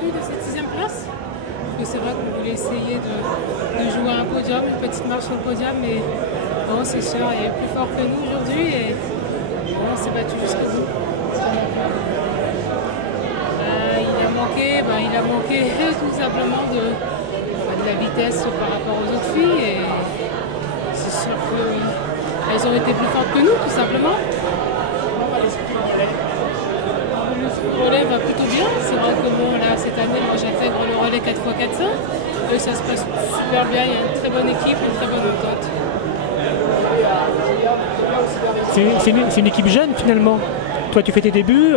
déçus de cette 6e place. Parce que c'est vrai qu'on voulait essayer de jouer un podium, une petite marche sur le podium, mais bon, c'est sûr, il est plus fort que nous aujourd'hui et bon, on s'est battu jusqu'au bout. Il a manqué tout simplement de la vitesse par rapport aux autres filles et c'est sûr qu'elles ont été plus fortes que nous, tout simplement. Le relais va plutôt bien. C'est vrai que bon, là, cette année, moi j'intègre le relais 4x400 et ça se passe super bien. Il y a une très bonne équipe, une très bonne entente. C'est une équipe jeune finalement. Toi, tu fais tes débuts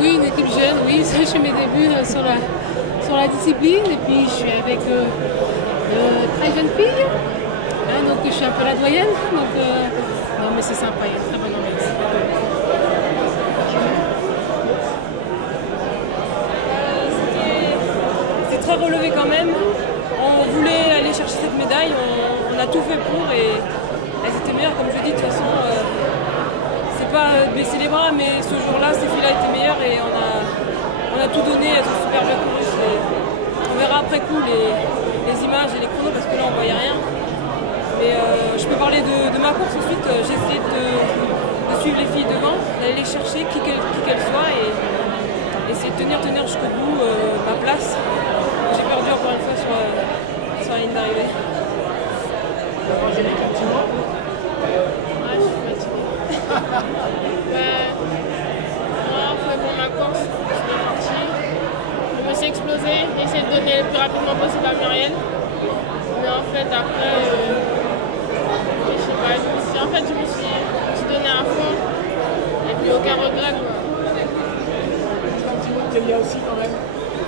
Oui, une équipe jeune, oui. Je fais mes débuts sur la discipline et puis je suis avec 13 jeunes filles. Hein, donc je suis un peu la doyenne. Donc, non, mais c'est sympa, il y a une très bonne ambiance. C'était très relevé quand même. On voulait aller chercher cette médaille, on a tout fait pour et elles étaient meilleures. Comme je dis, de toute façon, c'est pas baisser les bras, mais ce jour-là, ces filles-là étaient meilleures et on a tout donné, elles sont super bien courues. On verra après coup les images et les chronos parce que là on voyait rien. Mais je peux parler de ma course ensuite. J'ai essayé de suivre les filles devant, d'aller les chercher, qui qu'elles soient et essayer de tenir jusqu'au bout ma place. J'ai perdu encore une fois sur la ligne d'arrivée. Ouais, je suis fatiguée. Moi, pour ma course, je suis partie. Je me suis explosée, j'ai essayé de donner le plus rapidement possible à Muriel. Mais en fait, après, je sais pas, en fait, je me suis donné à fond. Et puis aucun regret. Un petit mot de Kélia aussi quand même.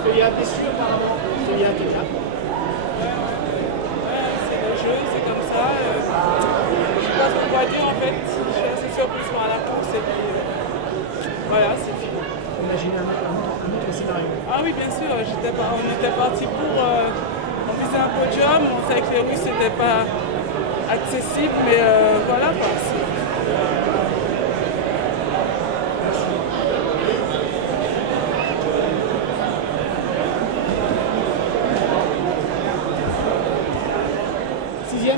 Kélia, t'es sûr apparemment. Kélia. C'est le jeu, c'est comme ça. Je sais pas ce qu'on doit dire en fait. Je suis assez surprise par la course et puis voilà, c'est fini. Imagine un autre scénario. Ah oui, bien sûr, on était parti pour on visait un podium, on savait que les Russes n'étaient pas accessibles, mais voilà quoi.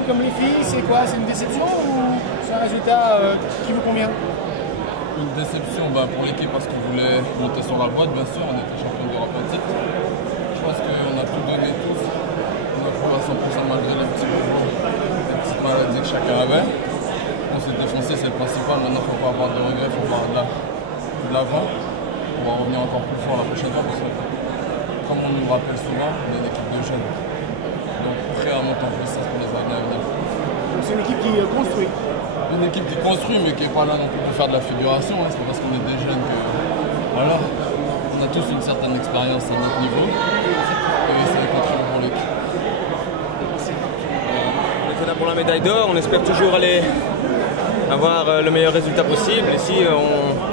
Comme les filles, c'est quoi? C'est une déception ou c'est un résultat qui vous convient? Une déception pour l'équipe parce qu'on voulait monter sur la boîte, bien sûr, on était champion d'Europe en titre. Je pense qu'on a tout donné tous. On a prouvé à 100% malgré les petites maladies que chacun avait. On s'est défoncé, c'est le principal. Maintenant, il ne faut pas avoir de regrets, il faut voir de l'avant. On va revenir encore plus fort la prochaine fois parce que, comme on nous rappelle souvent, on est une équipe de jeunes. Donc, prêt à monter en puissance pour les années à venir. C'est une équipe qui construit. Une équipe qui construit, mais qui n'est pas là non plus pour faire de la figuration. Hein. C'est pas parce qu'on est des jeunes que. Voilà. On a tous une certaine expérience à notre niveau. Et ça contribue pour l'équipe. On était là pour la médaille d'or. On espère toujours aller avoir le meilleur résultat possible. Ici,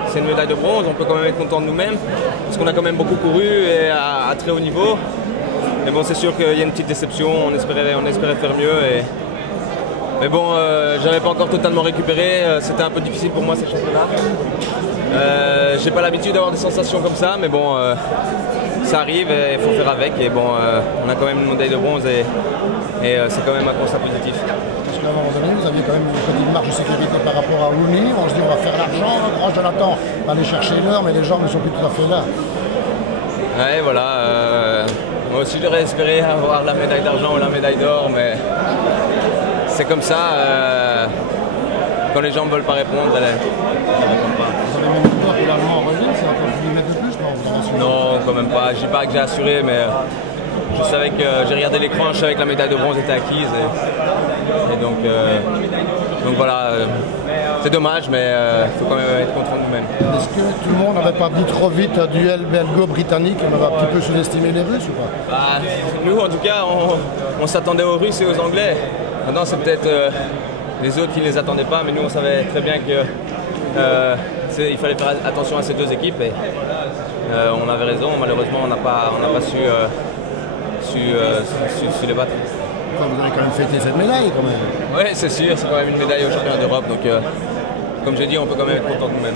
c'est une médaille de bronze. On peut quand même être content de nous-mêmes. Parce qu'on a quand même beaucoup couru et à très haut niveau. Mais bon, c'est sûr qu'il y a une petite déception, on espérait faire mieux. Mais bon, j'avais pas encore totalement récupéré, c'était un peu difficile pour moi ce championnat. J'ai pas l'habitude d'avoir des sensations comme ça, mais bon, ça arrive et il faut faire avec. Et bon, on a quand même une médaille de bronze et c'est quand même un constat positif. Parce qu'à un moment donné, vous aviez quand même une petite marge de sécurité par rapport à Rooney. On se dit on va faire l'argent, grand Jonathan va aller chercher l'heure, mais les gens ne sont plus tout à fait là. Ouais, voilà. Moi aussi j'aurais espéré avoir la médaille d'argent ou la médaille d'or, mais c'est comme ça. Quand les gens ne veulent pas répondre, elles ne répondent pas. Vous avez même peur que l'Allemand en revient, c'est encore 10 mètres de plus, non, quand même pas. Je dis pas que j'ai assuré, mais je savais que j'ai regardé l'écran, je savais que la médaille de bronze était acquise. Et donc voilà, c'est dommage, mais il faut quand même être content de nous-mêmes. Est-ce que tout le monde n'avait pas dit trop vite un duel belgo-britannique? On avait un petit peu sous-estimé les Russes ou pas? Nous, en tout cas, on s'attendait aux Russes et aux Anglais. Maintenant, c'est peut-être les autres qui ne les attendaient pas, mais nous, on savait très bien qu'il fallait faire attention à ces deux équipes. Et, on avait raison, malheureusement, on n'a pas su les battre. Vous avez quand même fêté cette médaille quand même. Oui, c'est sûr, c'est quand même une médaille au championnat d'Europe, donc comme j'ai dit, on peut quand même être content de nous-mêmes.